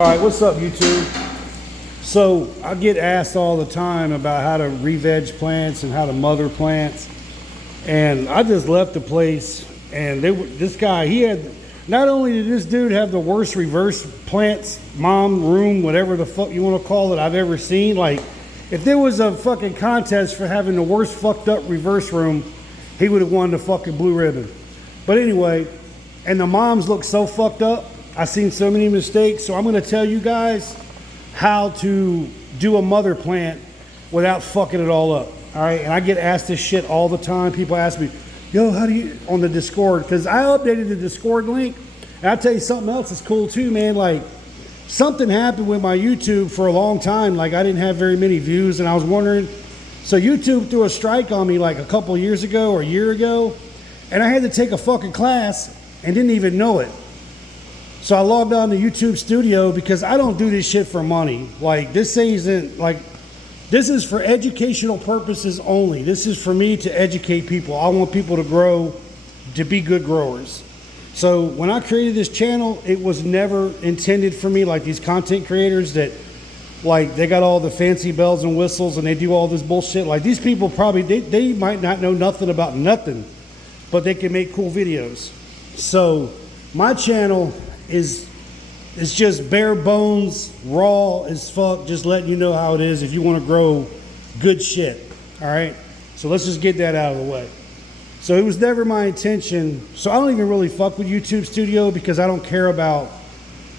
Alright, what's up YouTube? So I get asked all the time about how to re-veg plants and how to mother plants, and I just left the place and this guy, he had, not only did this dude have the worst reverse plants mom room, whatever the fuck you want to call it, I've ever seen. Like, if there was a fucking contest for having the worst fucked up reverse room, he would have won the fucking blue ribbon. But anyway, and the moms look so fucked up. I've seen so many mistakes, so I'm going to tell you guys how to do a mother plant without fucking it all up. All right, and I get asked this shit all the time. People ask me, yo, how do you, on the Discord, because I updated the Discord link. And I'll tell you something else that's cool too, man. Like, something happened with my YouTube for a long time. Like, I didn't have very many views, and I was wondering, so YouTube threw a strike on me like a couple of years ago or a year ago, and I had to take a fucking class and didn't even know it. So I logged on to YouTube Studio because I don't do this shit for money. Like, this isn't like, this is for educational purposes only. This is for me to educate people. I want people to grow, to be good growers. So when I created this channel, it was never intended for me like these content creators that, like, they got all the fancy bells and whistles and they do all this bullshit. Like, these people probably, they might not know nothing about nothing, but they can make cool videos. So my channel is just bare bones, raw as fuck, just letting you know how it is if you want to grow good shit. All right, so let's just get that out of the way. So it was never my intention. So I don't even really fuck with YouTube Studio because I don't care about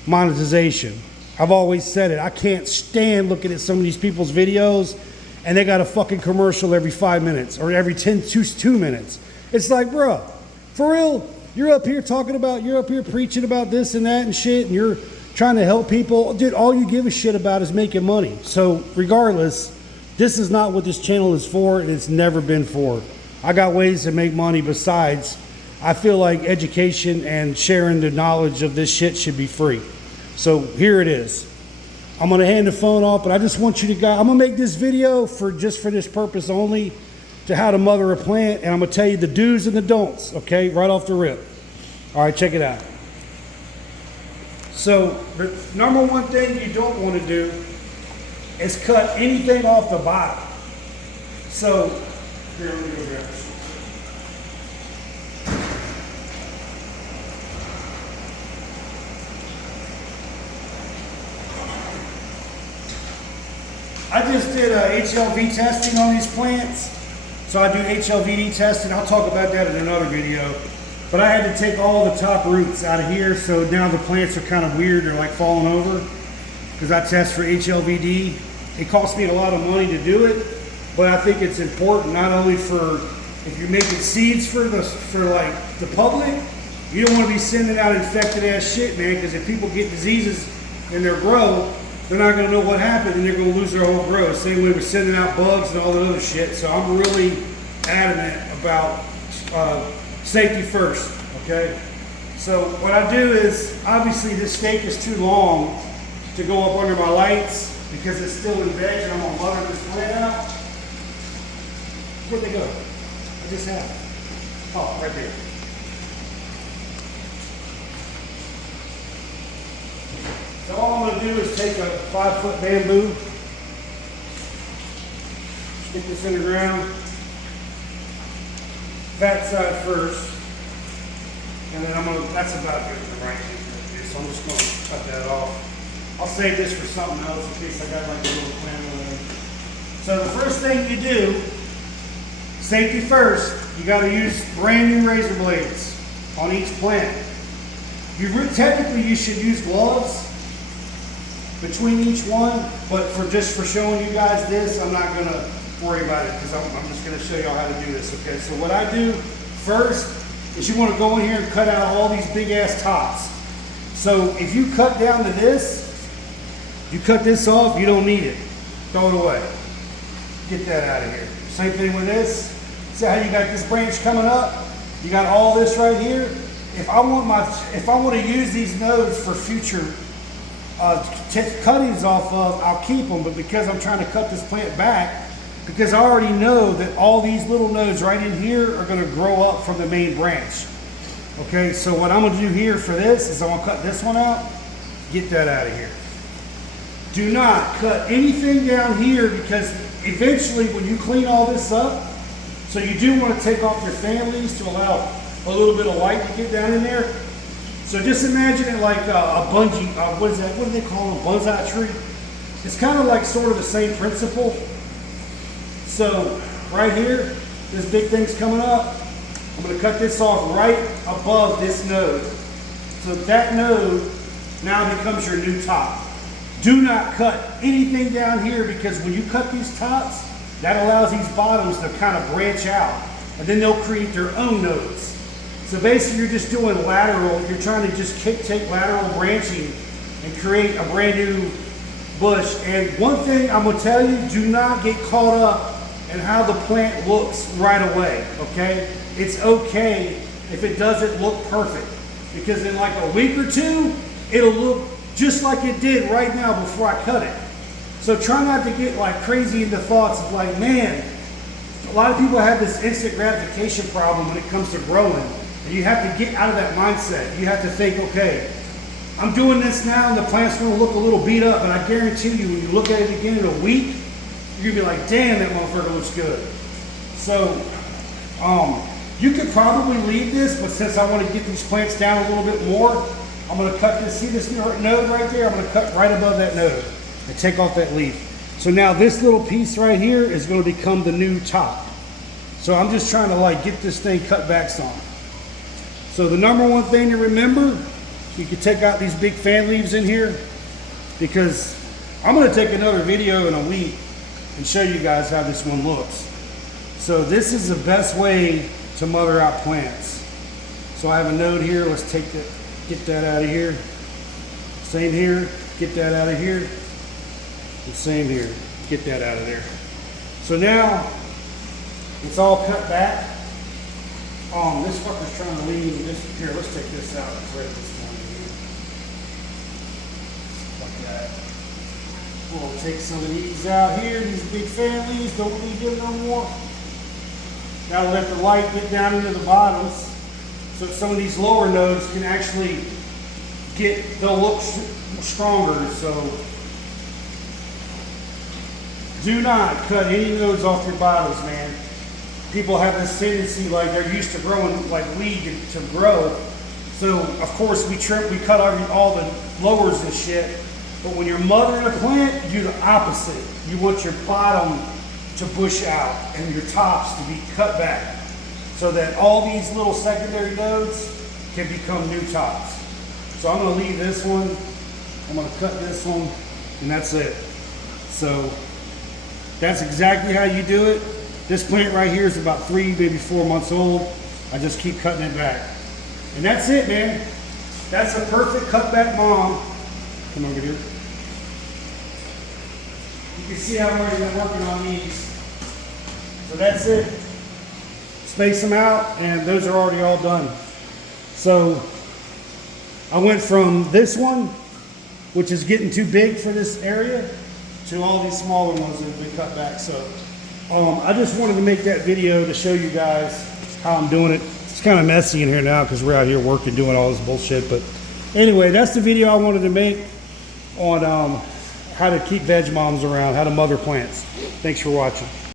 monetization. I've always said it. I can't stand looking at some of these people's videos and they got a fucking commercial every 5 minutes or every 2 minutes. It's like, bro, for real? You're up here talking about, you're up here preaching about this and that and shit, and you're trying to help people. Dude, all you give a shit about is making money. So regardless, this is not what this channel is for, and it's never been for. I got ways to make money besides. I feel like education and sharing the knowledge of this shit should be free. So here it is. I'm gonna hand the phone off, but I just want you to guys, I'm gonna make this video just for this purpose only, to how to mother a plant, and I'm gonna tell you the do's and the don'ts, okay, right off the rip. All right, check it out. So the number one thing you don't want to do is cut anything off the bottom. So here, let me go grab this. I just did HLV testing on these plants. So I do HLVD testing. I'll talk about that in another video. But I had to take all the top roots out of here, so now the plants are kind of weird. They're like falling over because I test for HLVD. It costs me a lot of money to do it, but I think it's important not only for if you're making seeds for like the public. You don't want to be sending out infected ass shit, man, because if people get diseases in their grow, they're not going to know what happened and they're going to lose their whole grow. Same way we're sending out bugs and all that other shit. So I'm really adamant about safety first, okay? So what I do is, obviously this stake is too long to go up under my lights because it's still in veg and I'm going to mother this plant out. Where'd they go? I just had it. Oh, right there. So all I'm going to do is take a 5-foot bamboo, stick this in the ground, fat side first, and then that's about good for right here. So I'm just going to cut that off. I'll save this for something else in case I got like a little plant over there. So the first thing you do, safety first, you got to use brand new razor blades on each plant. Technically you should use gloves between each one, but just for showing you guys this, I'm not gonna worry about it because I'm just gonna show y'all how to do this, okay? So what I do first is you wanna go in here and cut out all these big ass tops. So if you cut down to this, you cut this off, you don't need it. Throw it away. Get that out of here. Same thing with this. See how you got this branch coming up? You got all this right here. If I want to use these nodes for future cuttings off of, I'll keep them, but because I'm trying to cut this plant back, because I already know that all these little nodes right in here are going to grow up from the main branch. Okay, so what I'm going to do here for this is I'm going to cut this one out, get that out of here. Do not cut anything down here, because eventually when you clean all this up, so you do want to take off your fan leaves to allow a little bit of light to get down in there. So just imagine it like a bungee, what is that? What do they call them? A bonsai tree? It's kind of like sort of the same principle. So right here, this big thing's coming up. I'm going to cut this off right above this node. So that node now becomes your new top. Do not cut anything down here, because when you cut these tops, that allows these bottoms to kind of branch out, and then they'll create their own nodes. So basically you're just doing lateral, you're trying to just take lateral branching and create a brand new bush. And one thing I'm gonna tell you, do not get caught up in how the plant looks right away, okay? It's okay if it doesn't look perfect, because in like a week or two, it'll look just like it did right now before I cut it. So try not to get like crazy into thoughts of like, man, a lot of people have this instant gratification problem when it comes to growing. And you have to get out of that mindset. You have to think, okay, I'm doing this now and the plant's gonna look a little beat up, but I guarantee you when you look at it again in a week, you're gonna be like, damn, that motherfucker looks good. So you could probably leave this, but since I want to get these plants down a little bit more, I'm gonna cut this, see this node right there? I'm gonna cut right above that node and take off that leaf. So now this little piece right here is gonna become the new top. So I'm just trying to like get this thing cut back some. So the number one thing to remember, you can take out these big fan leaves in here, because I'm gonna take another video in a week and show you guys how this one looks. So this is the best way to mother out plants. So I have a node here, let's take that, get that out of here. Same here, get that out of here. And same here, get that out of there. So now it's all cut back. This fucker's trying to leave. Here, let's take this out and thread this one in here. Like that. We'll take some of these out here. These big fan leaves, don't need them no more. Now let the light get down into the bottoms, so some of these lower nodes can actually they'll look stronger. So do not cut any nodes off your bottoms, man. People have this tendency, like they're used to growing like weed to grow. So of course we cut all the lowers and shit. But when you're mothering a plant, you do the opposite. You want your bottom to bush out and your tops to be cut back, so that all these little secondary nodes can become new tops. So I'm gonna leave this one, I'm gonna cut this one, and that's it. So that's exactly how you do it. This plant right here is about 3, maybe 4 months old. I just keep cutting it back. And that's it, man. That's a perfect cutback mom. Come over here. You can see I've already been working on these. So that's it. Space them out, and those are already all done. So I went from this one, which is getting too big for this area, to all these smaller ones that have been cut back. So I just wanted to make that video to show you guys how I'm doing it. It's kind of messy in here now because we're out here working, doing all this bullshit. But anyway, that's the video I wanted to make on how to keep veg moms around, how to mother plants. Thanks for watching.